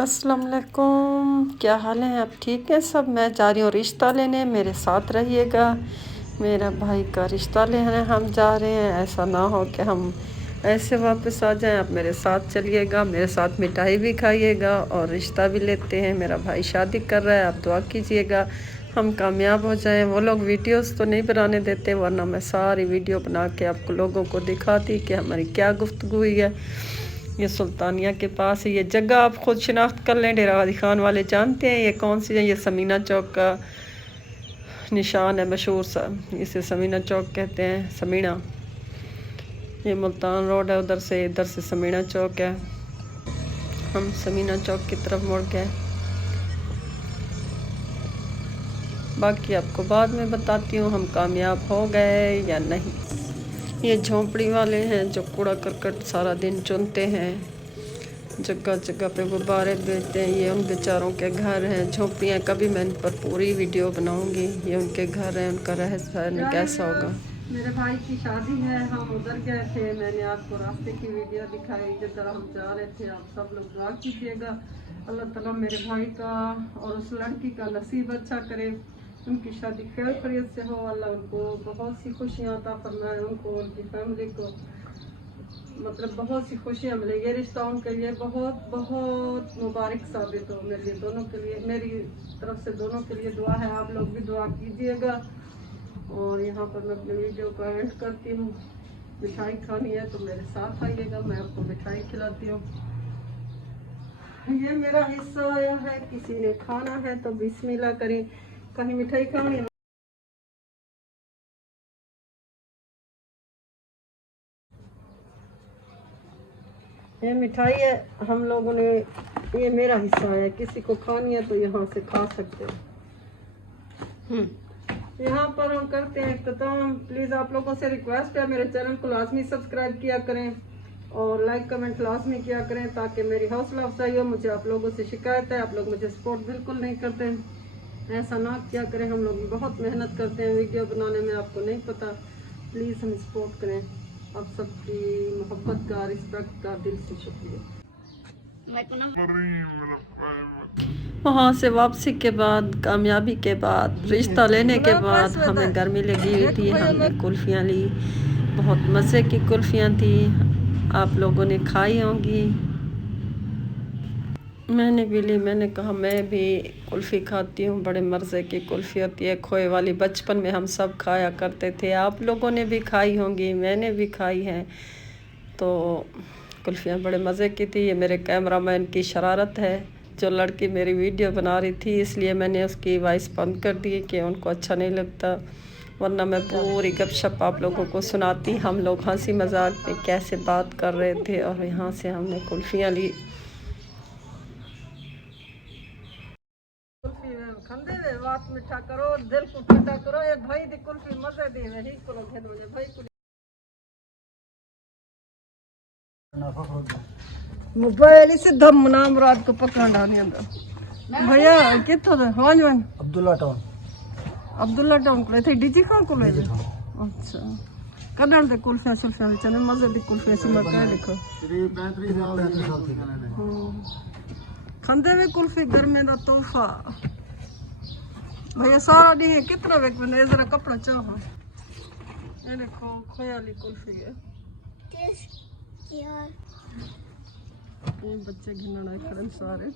अस्सलाम वालेकुम, क्या हाल है? आप ठीक हैं सब? मैं जा रही हूँ रिश्ता लेने, मेरे साथ रहिएगा। मेरा भाई का रिश्ता लेने हम जा रहे हैं। ऐसा ना हो कि हम ऐसे वापस आ जाएं। आप मेरे साथ चलिएगा, मेरे साथ मिठाई भी खाइएगा और रिश्ता भी लेते हैं। मेरा भाई शादी कर रहा है, आप दुआ कीजिएगा हम कामयाब हो जाएं। वो लोग वीडियोस तो नहीं बनाने देते, वरना मैं सारी वीडियो बना के आपको लोगों को दिखाती कि हमारी क्या गुफ्तगू हुई है। ये सुल्तानिया के पास है ये जगह, आप खुद शिनाख्त कर लें। डेरा गाजी खान वाले जानते हैं ये कौन सी है। ये समीना चौक का निशान है मशहूर सा, इसे समीना चौक कहते हैं। समीना, ये मुल्तान रोड है, उधर से इधर से समीना चौक है। हम समीना चौक की तरफ मुड़ गए। बाकी आपको बाद में बताती हूँ हम कामयाब हो गए या नहीं। ये झोंपड़ी वाले हैं जो कूड़ा करकट सारा दिन चुनते हैं, जगह जगह पे गुब्बारे बेचते हैं। ये उन बेचारों के घर हैं, झोंपड़ियाँ। कभी मैं इन पर पूरी वीडियो बनाऊंगी। ये उनके घर हैं, उनका रहन कैसा होगा। मेरे भाई की शादी है, हम उधर गए थे। मैंने आपको रास्ते की वीडियो दिखाई जिधर हम जा रहे थे। आप सब लोग दुआ कीजिएगा अल्लाह ताला मेरे भाई का और उस लड़की का नसीब अच्छा करे, उनकी शादी खैर खैरियत से हो। अल्लाह उनको बहुत सी खुशियाँ अता फरमाए, उनको उनकी फैमिली को मतलब बहुत सी खुशियाँ मिले। ये रिश्ता उनके लिए बहुत बहुत मुबारक साबित हो। मेरे लिए दोनों के लिए, मेरी तरफ से दोनों के लिए दुआ है। आप लोग भी दुआ कीजिएगा। और यहाँ पर मैं अपने वीडियो को एंड करती हूँ। मिठाई खानी है तो मेरे साथ आइएगा, मैं आपको मिठाई खिलाती हूँ। ये मेरा हिस्सा आया है, किसी ने खाना है तो बिस्मिल्लाह करें। कहीं मिठाई खानी है। ये मिठाई है, हम लोगों ने, ये मेरा हिस्सा है। किसी को खानी है तो यहाँ से खा सकते हैं। यहाँ पर हम करते हैं इख्तिताम। प्लीज़ आप लोगों से रिक्वेस्ट है, मेरे चैनल को लाजमी सब्सक्राइब किया करें और लाइक कमेंट लाजमी किया करें ताकि मेरी हौसला अफजाई हो। मुझे आप लोगों से शिकायत है, आप लोग मुझे सपोर्ट बिल्कुल नहीं करते। ऐसा ना किया करें, हम लोग बहुत मेहनत करते हैं वीडियो बनाने में, आपको नहीं पता। प्लीज़ हमें सपोर्ट करें। आप सबकी मोहब्बत का, रिस्पेक्ट का दिल से शुक्रिया। वहाँ से वापसी के बाद, कामयाबी के बाद, रिश्ता लेने के बाद हमें गर्मी लगी हुई थी। हमने कुल्फ़ियाँ ली, बहुत मज़े की कुल्फ़ियाँ थी। आप लोगों ने खाई होंगी, मैंने भी ली। मैंने कहा मैं भी कुल्फ़ी खाती हूँ, बड़े मज़े की कुल्फ़ी होती है, खोए वाली। बचपन में हम सब खाया करते थे, आप लोगों ने भी खाई होंगी, मैंने भी खाई हैं। तो कुल्फ़ियाँ बड़े मज़े की थी। ये मेरे कैमरामैन की शरारत है, जो लड़की मेरी वीडियो बना रही थी, इसलिए मैंने उसकी वॉइस बंद कर दी कि उनको अच्छा नहीं लगता, वरना मैं पूरी गपशप आप लोगों को सुनाती। हम लोग हंसी मजाक में कैसे बात कर रहे थे और यहाँ से हमने कुल्फ़ियाँ ली। कुल्फी खंदे वे बात मिठा करो, दिल को ठंडा करो। ये भाई दी कुल्फी मजे दी वे ही को घेन मुझे भाई को मोबाइल से धम नाम रात को पकड़ डालनी अंदर। भैया किथों दे? One one Abdullah town. Abdullah town को थे डीजी खान को ले। अच्छा, कदर दे कुल्फियां शुल्फियां चने मजे दी कुल्फियां सी मैं कह लिखो 35 साल खंदे वे कुल्फी गर्मे दा तोहफा। भैया सारा दिन कितना वेक बने जरा कपड़ा चाहो। ये देखो खोयाली कुल्फी है। ये बच्चे घिनना खड़े सारे।